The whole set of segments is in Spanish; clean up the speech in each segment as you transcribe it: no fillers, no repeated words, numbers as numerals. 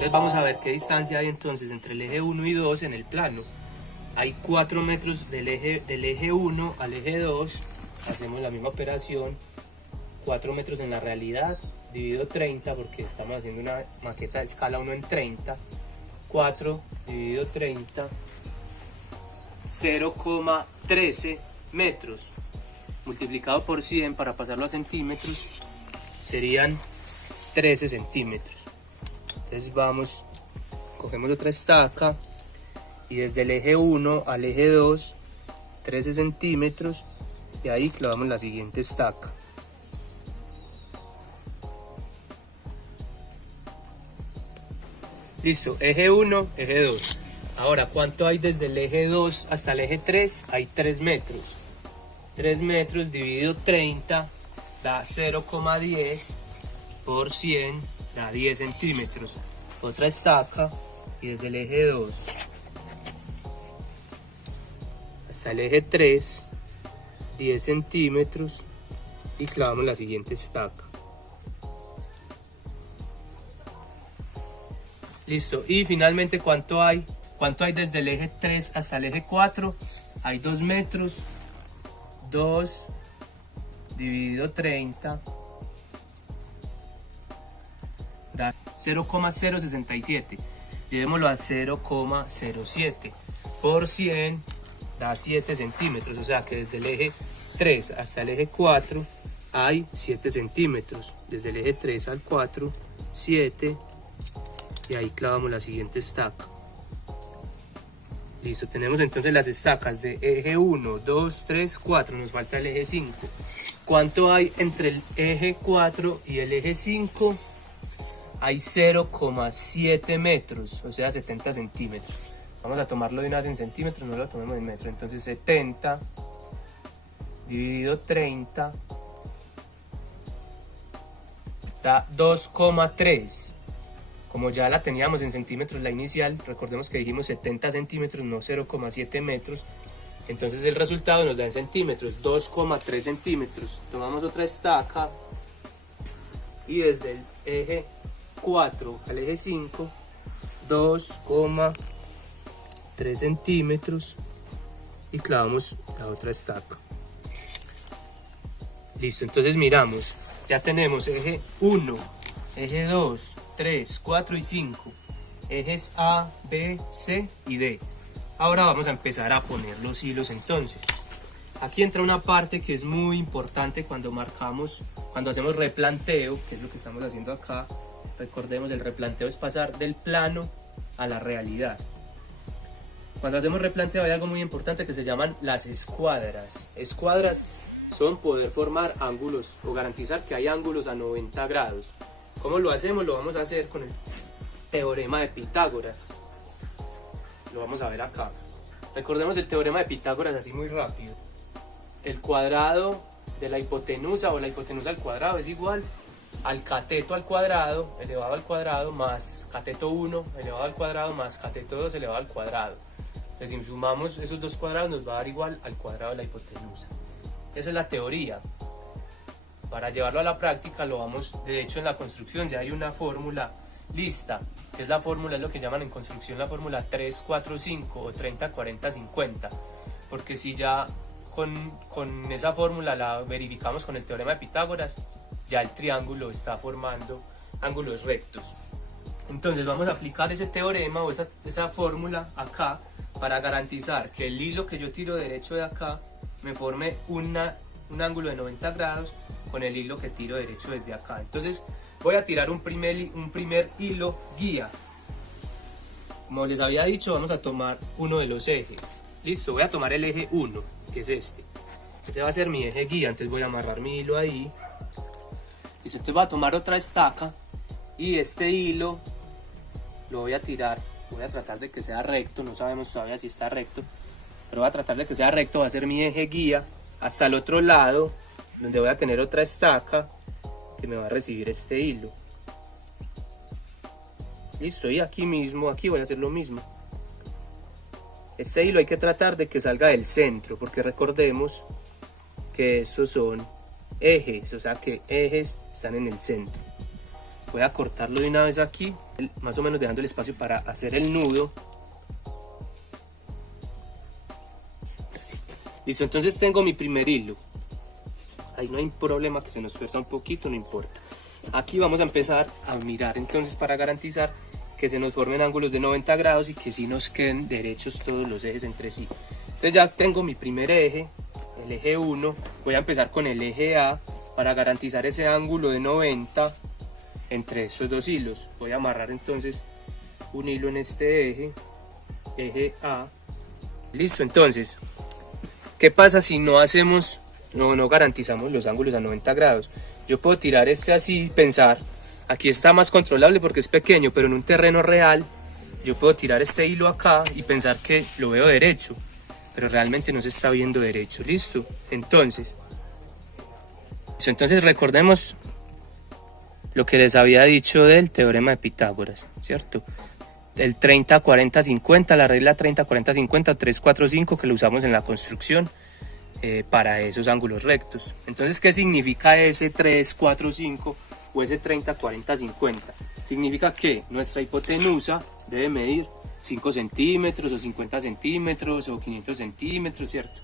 Entonces vamos a ver qué distancia hay entonces entre el eje 1 y 2 en el plano. Hay 4 metros del eje 1 al eje 2, hacemos la misma operación, 4 metros en la realidad, dividido 30 porque estamos haciendo una maqueta de escala 1 en 30, 4 dividido 30, 0,13 metros, multiplicado por 100 para pasarlo a centímetros, serían 13 centímetros. Entonces vamos, cogemos otra estaca y desde el eje 1 al eje 2, 13 centímetros, y ahí clavamos la siguiente estaca. Listo, eje 1, eje 2. Ahora, ¿cuánto hay desde el eje 2 hasta el eje 3? Hay 3 metros. 3 metros dividido 30 da 0,10 por 100, da 10 centímetros. Otra estaca y desde el eje 2 hasta el eje 3, 10 centímetros, y clavamos la siguiente estaca. Listo, y finalmente ¿cuánto hay? ¿Cuánto hay desde el eje 3 hasta el eje 4? Hay 2 metros, 2 dividido 30 da 0,067. Llevémoslo a 0,07 por 100 da 7 centímetros, o sea que desde el eje 3 hasta el eje 4 hay 7 centímetros. Desde el eje 3 al 4, 7, y ahí clavamos la siguiente estaca. Listo, tenemos entonces las estacas de eje 1, 2, 3, 4, nos falta el eje 5. ¿Cuánto hay entre el eje 4 y el eje 5? Hay 0,7 metros, o sea 70 centímetros. Vamos a tomarlo de una vez en centímetros, no lo tomemos en metros. Entonces 70 dividido 30 da 2,3. Como ya la teníamos en centímetros la inicial, recordemos que dijimos 70 centímetros, no 0,7 metros. Entonces el resultado nos da en centímetros, 2,3 centímetros. Tomamos otra estaca y desde el eje 4 al eje 5, 2,3 centímetros, y clavamos la otra estaca. Listo, entonces miramos, ya tenemos eje 1, eje 2, 3, 4 y 5, ejes A, B, C y D. Ahora vamos a empezar a poner los hilos entonces. Aquí entra una parte que es muy importante cuando hacemos replanteo, que es lo que estamos haciendo acá. Recordemos, el replanteo es pasar del plano a la realidad. Cuando hacemos replanteo hay algo muy importante que se llaman las escuadras. Escuadras son poder formar ángulos o garantizar que hay ángulos a 90 grados. ¿Cómo lo hacemos? Lo vamos a hacer con el teorema de Pitágoras. Lo vamos a ver acá. Recordemos el teorema de Pitágoras así muy rápido. El cuadrado de la hipotenusa o la hipotenusa al cuadrado es igual al cateto al cuadrado elevado al cuadrado más cateto 1 elevado al cuadrado más cateto 2 elevado al cuadrado. Entonces, si sumamos esos dos cuadrados nos va a dar igual al cuadrado de la hipotenusa. Esa es la teoría. Para llevarlo a la práctica lo vamos, de hecho en la construcción ya hay una fórmula lista, que es la fórmula, es lo que llaman en construcción la fórmula 3, 4, 5 o 30, 40, 50. Porque si ya con esa fórmula la verificamos con el teorema de Pitágoras, ya el triángulo está formando ángulos rectos. Entonces vamos a aplicar ese teorema o esa fórmula acá para garantizar que el hilo que yo tiro derecho de acá me forme un ángulo de 90 grados con el hilo que tiro derecho desde acá. Entonces voy a tirar un primer hilo guía. Como les había dicho, vamos a tomar uno de los ejes. Listo, voy a tomar el eje 1, que es este. Ese va a ser mi eje guía, entonces voy a amarrar mi hilo ahí. Listo, entonces voy a tomar otra estaca y este hilo lo voy a tirar. Voy a tratar de que sea recto, no sabemos todavía si está recto, pero voy a tratar de que sea recto. Va a ser mi eje guía hasta el otro lado, donde voy a tener otra estaca que me va a recibir este hilo. Listo, y aquí mismo, aquí voy a hacer lo mismo. Este hilo hay que tratar de que salga del centro, porque recordemos que estos son ejes, o sea que ejes están en el centro. Voy a cortarlo de una vez aquí, más o menos dejando el espacio para hacer el nudo. Listo, entonces tengo mi primer hilo. Ahí no hay problema que se nos tuerza un poquito, no importa. Aquí vamos a empezar a mirar entonces para garantizar que se nos formen ángulos de 90 grados y que sí nos queden derechos todos los ejes entre sí. Entonces ya tengo mi primer eje, el eje 1. Voy a empezar con el eje A para garantizar ese ángulo de 90 entre estos dos hilos. Voy a amarrar entonces un hilo en este eje, eje A. Listo, entonces, ¿qué pasa si no garantizamos los ángulos a 90 grados? Yo puedo tirar este así y pensar, aquí está más controlable porque es pequeño, pero en un terreno real, yo puedo tirar este hilo acá y pensar que lo veo derecho, pero realmente no se está viendo derecho. Listo, entonces recordemos lo que les había dicho del teorema de Pitágoras, ¿cierto? El 30, 40, 50, la regla 30, 40, 50, 3, 4, 5 que lo usamos en la construcción para esos ángulos rectos. Entonces, ¿qué significa ese 3, 4, 5 o ese 30, 40, 50? Significa que nuestra hipotenusa debe medir 5 centímetros o 50 centímetros o 500 centímetros, ¿cierto?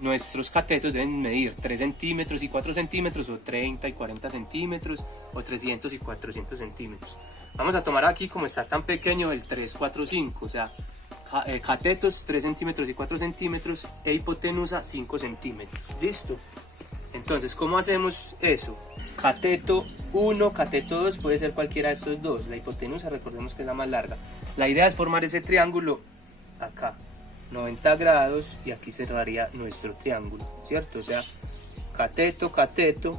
Nuestros catetos deben medir 3 centímetros y 4 centímetros o 30 y 40 centímetros o 300 y 400 centímetros. Vamos a tomar aquí, como está tan pequeño, el 3, 4, 5, o sea, catetos 3 centímetros y 4 centímetros e hipotenusa 5 centímetros. ¿Listo? Entonces, ¿cómo hacemos eso? Cateto 1, cateto 2 puede ser cualquiera de estos dos. La hipotenusa, recordemos que es la más larga. La idea es formar ese triángulo acá, 90 grados, y aquí cerraría nuestro triángulo, ¿cierto? O sea, cateto, cateto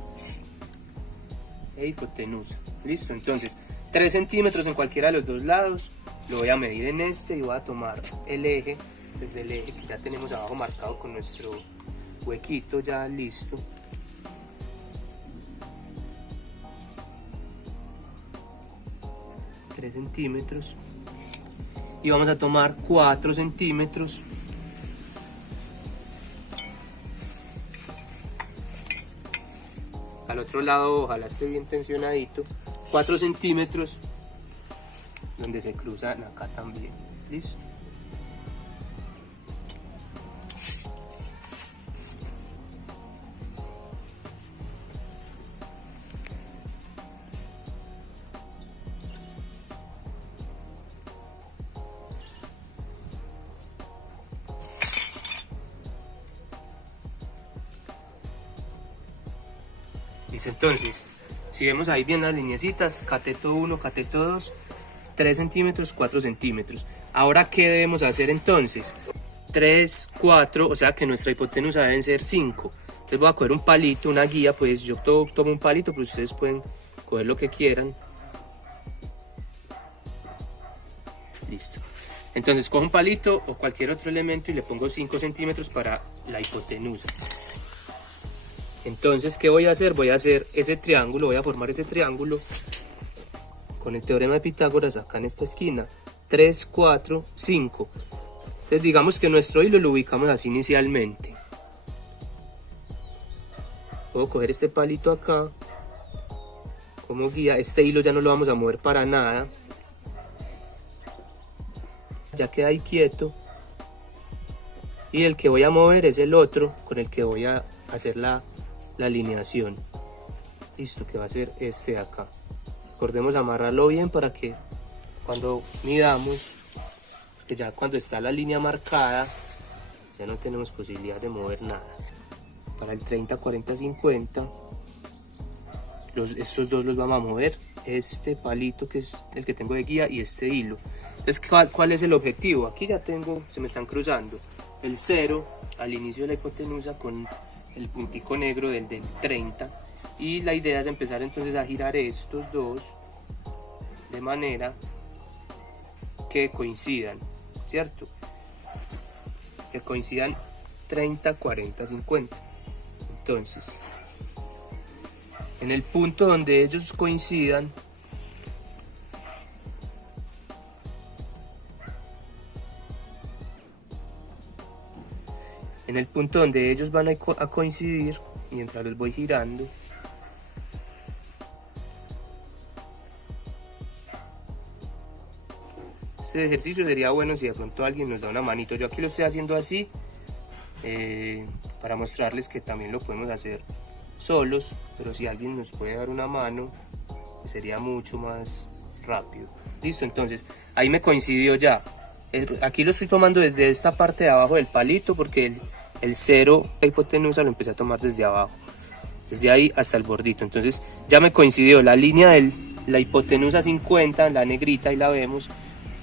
e hipotenusa. ¿Listo? Entonces, 3 centímetros en cualquiera de los dos lados. Lo voy a medir en este y voy a tomar el eje, desde el eje que ya tenemos abajo marcado con nuestro huequito ya listo. $3 centímetros. Y vamos a tomar 4 centímetros. Al otro lado, ojalá esté bien tensionadito. 4 centímetros. Donde se cruzan acá también. ¿Listo? Listo, entonces, si vemos ahí bien las lineecitas, cateto 1, cateto 2, 3 centímetros, 4 centímetros. Ahora, ¿qué debemos hacer entonces? 3, 4, o sea que nuestra hipotenusa deben ser 5. Entonces voy a coger un palito, una guía, pues yo tomo un palito, pero ustedes pueden coger lo que quieran. Listo. Entonces cojo un palito o cualquier otro elemento y le pongo 5 centímetros para la hipotenusa. Entonces, ¿qué voy a hacer? Voy a hacer ese triángulo, voy a formar ese triángulo con el teorema de Pitágoras acá en esta esquina. 3, 4, 5. Entonces digamos que nuestro hilo lo ubicamos así inicialmente. Puedo coger este palito acá como guía. Este hilo ya no lo vamos a mover para nada. Ya queda ahí quieto. Y el que voy a mover es el otro con el que voy a hacer la alineación. Listo, que va a ser este de acá. Recordemos amarrarlo bien para que cuando midamos, que ya cuando está la línea marcada, ya no tenemos posibilidad de mover nada. Para el 30, 40, 50, estos dos los vamos a mover. Este palito que es el que tengo de guía y este hilo. Entonces, ¿cuál es el objetivo? Aquí ya tengo, se me están cruzando el 0 al inicio de la hipotenusa con el puntico negro del 30, y la idea es empezar entonces a girar estos dos de manera que coincidan, ¿cierto? Que coincidan 30, 40, 50. Entonces, en el punto donde ellos coincidan, van a coincidir, mientras los voy girando, Este ejercicio sería bueno si de pronto alguien nos da una manito. Yo aquí lo estoy haciendo así para mostrarles que también lo podemos hacer solos, pero si alguien nos puede dar una mano, pues sería mucho más rápido. Listo, entonces ahí me coincidió ya. Aquí lo estoy tomando desde esta parte de abajo del palito porque el cero, la hipotenusa, lo empecé a tomar desde abajo, desde ahí hasta el bordito. Entonces ya me coincidió la línea de la hipotenusa 50, la negrita, y la vemos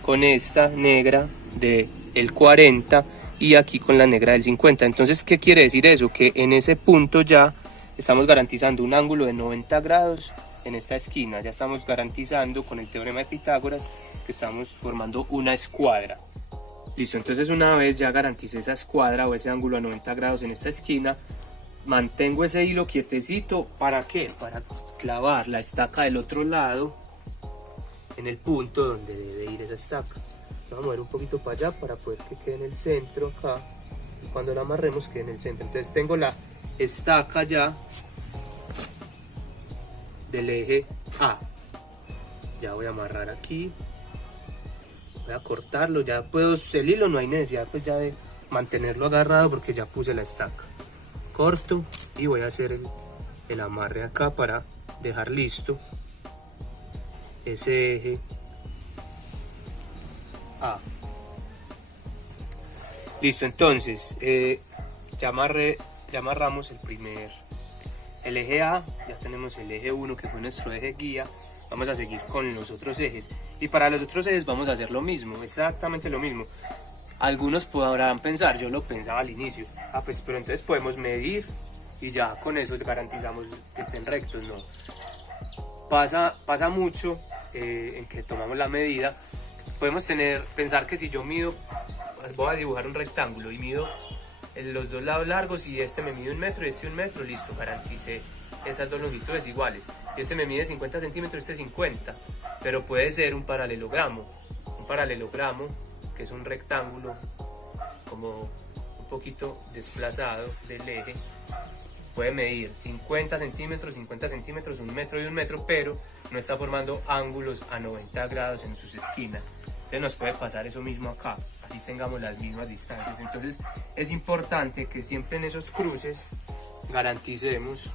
con esta negra del 40 y aquí con la negra del 50. Entonces, ¿qué quiere decir eso? Que en ese punto ya estamos garantizando un ángulo de 90 grados en esta esquina. Ya estamos garantizando con el teorema de Pitágoras que estamos formando una escuadra. Listo, entonces una vez ya garanticé esa escuadra o ese ángulo a 90 grados en esta esquina, mantengo ese hilo quietecito. ¿Para qué? Para clavar la estaca del otro lado en el punto donde debe ir esa estaca. Vamos a mover un poquito para allá para poder que quede en el centro acá, y cuando la amarremos quede en el centro. Entonces tengo la estaca ya del eje A. Ya voy a amarrar aquí, voy a cortarlo, ya puedo, el hilo no hay necesidad pues ya de mantenerlo agarrado porque ya puse la estaca. Corto y voy a hacer el amarre acá para dejar listo ese eje A. Listo, entonces ya amarramos el eje A, ya tenemos el eje 1 que fue nuestro eje guía. Vamos a seguir con los otros ejes, y para los otros ejes vamos a hacer lo mismo, exactamente lo mismo. Algunos podrán pensar, yo lo pensaba al inicio, pues pero entonces podemos medir y ya con eso garantizamos que estén rectos. No, pasa mucho en que tomamos la medida. Podemos pensar que si yo mido, pues voy a dibujar un rectángulo y mido los dos lados largos, y este me mide 1 metro y este 1 metro, listo, garanticé esas dos longitudes iguales. Este me mide 50 centímetros, este 50, pero puede ser un paralelogramo que es un rectángulo como un poquito desplazado del eje. Puede medir 50 centímetros, 1 metro y 1 metro, pero no está formando ángulos a 90 grados en sus esquinas. Entonces nos puede pasar eso mismo acá, así tengamos las mismas distancias. Entonces es importante que siempre en esos cruces garanticemos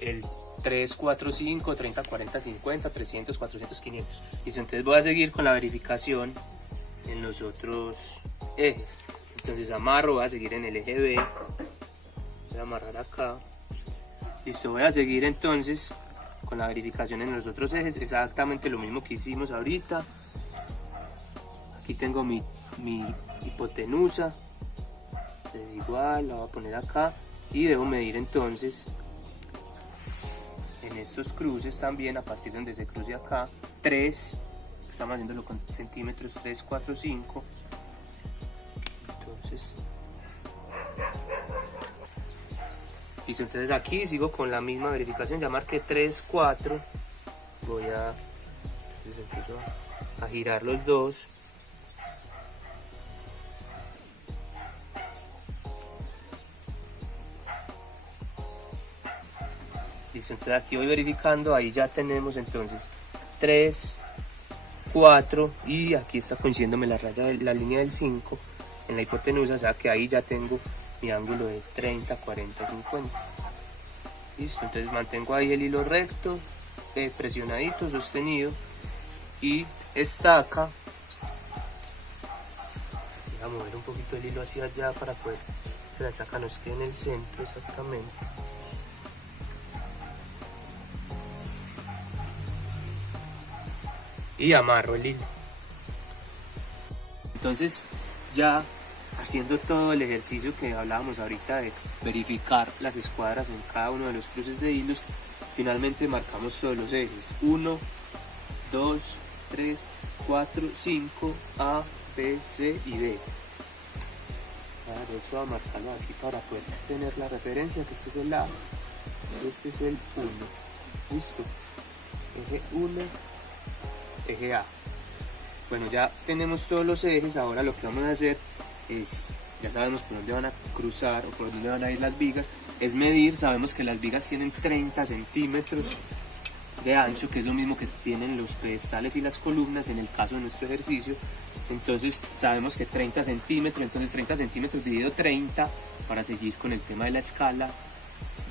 el 3, 4, 5, 30, 40, 50, 300, 400, 500. Y entonces voy a seguir con la verificación en los otros ejes. Entonces amarro, voy a seguir en el eje B, voy a amarrar acá. Listo, voy a seguir entonces con la verificación en los otros ejes, exactamente lo mismo que hicimos ahorita. Aquí tengo mi hipotenusa, es igual, la voy a poner acá y debo medir entonces en estos cruces también, a partir de donde se cruce acá, 3, estamos haciéndolo con centímetros, 3, 4, 5, entonces, listo. Entonces aquí sigo con la misma verificación, ya marqué 3, 4, voy a, entonces empiezo a girar los dos, listo. Entonces aquí voy verificando, ahí ya tenemos entonces 3, 4 y aquí está coincidiéndome la raya de la línea del 5 en la hipotenusa, o sea que ahí ya tengo mi ángulo de 30, 40, 50. Listo, entonces mantengo ahí el hilo recto, presionadito, sostenido, y estaca. Voy a mover un poquito el hilo hacia allá para poder que la estaca nos quede en el centro exactamente. Y amarro el hilo. Entonces ya haciendo todo el ejercicio que hablábamos ahorita de verificar las escuadras en cada uno de los cruces de hilos, finalmente marcamos todos los ejes: 1, 2, 3, 4, 5, A, B, C y D. De hecho voy a marcarlo aquí para poder tener la referencia, que este es el A, este es el 1. Listo, eje 1, eje A. Bueno, ya tenemos todos los ejes. Ahora lo que vamos a hacer es, ya sabemos por dónde van a cruzar o por dónde van a ir las vigas, es medir. Sabemos que las vigas tienen 30 centímetros de ancho, que es lo mismo que tienen los pedestales y las columnas en el caso de nuestro ejercicio. Entonces sabemos que 30 centímetros, entonces 30 centímetros dividido 30, para seguir con el tema de la escala,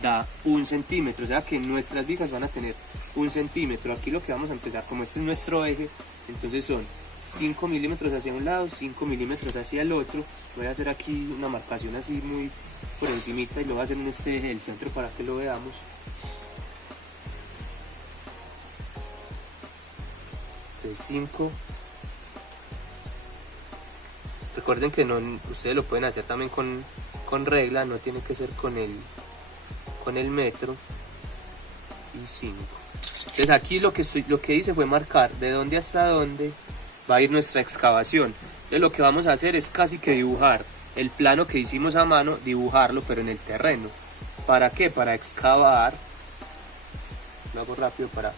da 1 centímetro, o sea que nuestras vigas van a tener 1 centímetro. Aquí lo que vamos a empezar, como este es nuestro eje, entonces son 5 milímetros hacia un lado, 5 milímetros hacia el otro. Voy a hacer aquí una marcación así muy por encimita y lo voy a hacer en este eje del centro para que lo veamos. Entonces 5. Recuerden que no, ustedes lo pueden hacer también con regla, no tiene que ser con el metro. Y 5. Entonces aquí lo que hice fue marcar de dónde hasta dónde va a ir nuestra excavación. Entonces lo que vamos a hacer es casi que dibujar el plano que hicimos a mano, dibujarlo pero en el terreno. ¿Para qué? Para excavar. Lo hago rápido para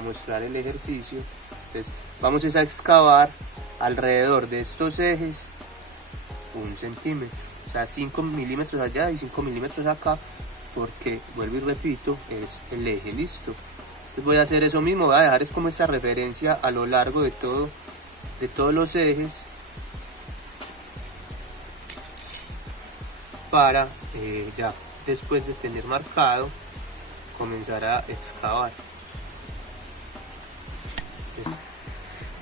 mostrar el ejercicio. Entonces vamos a excavar alrededor de estos ejes 1 centímetro, o sea 5 milímetros allá y 5 milímetros acá, porque vuelvo y repito, es el eje. Listo. Entonces voy a hacer eso mismo, voy a dejar es como esta referencia a lo largo de todos los ejes, para ya después de tener marcado comenzar a excavar.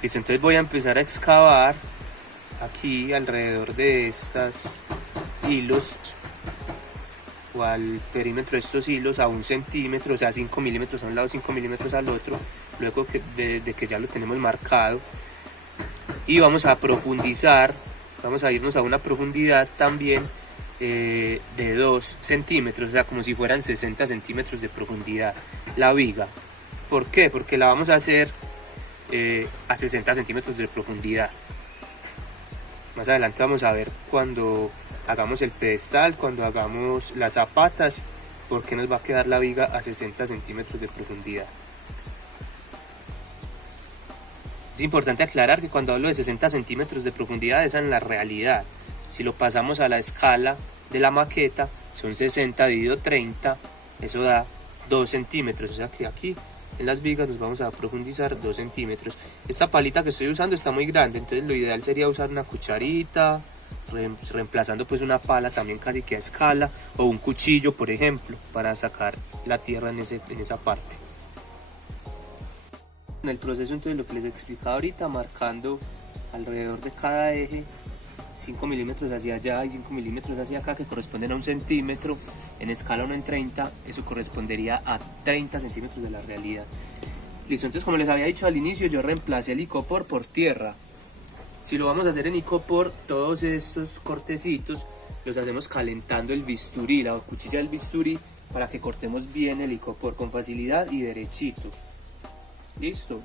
Listo, entonces voy a empezar a excavar aquí alrededor de estos hilos, o al perímetro de estos hilos, a 1 centímetro, o sea 5 milímetros a un lado, 5 milímetros al otro, luego de que ya lo tenemos marcado. Y vamos a profundizar, vamos a irnos a una profundidad también de 2 centímetros, o sea como si fueran 60 centímetros de profundidad la viga. ¿Por qué? Porque la vamos a hacer a 60 centímetros de profundidad. Más adelante vamos a ver cuando hagamos el pedestal, cuando hagamos las zapatas, porque nos va a quedar la viga a 60 centímetros de profundidad. Es importante aclarar que cuando hablo de 60 centímetros de profundidad, esa es la realidad. Si lo pasamos a la escala de la maqueta, son 60 dividido 30, eso da 2 centímetros, o sea que aquí en las vigas nos vamos a profundizar 2 centímetros. Esta palita que estoy usando está muy grande, entonces lo ideal sería usar una cucharita, reemplazando pues una pala también casi que a escala, o un cuchillo por ejemplo, para sacar la tierra en esa parte. En el proceso entonces lo que les he explicado ahorita, marcando alrededor de cada eje 5 milímetros hacia allá y 5 milímetros hacia acá, que corresponden a 1 centímetro, en escala 1 en 30, eso correspondería a 30 centímetros de la realidad. Listo, entonces como les había dicho al inicio, yo reemplacé el icopor por tierra. Si lo vamos a hacer en icopor, todos estos cortecitos los hacemos calentando el bisturí, la cuchilla del bisturí, para que cortemos bien el icopor con facilidad y derechito. Listo.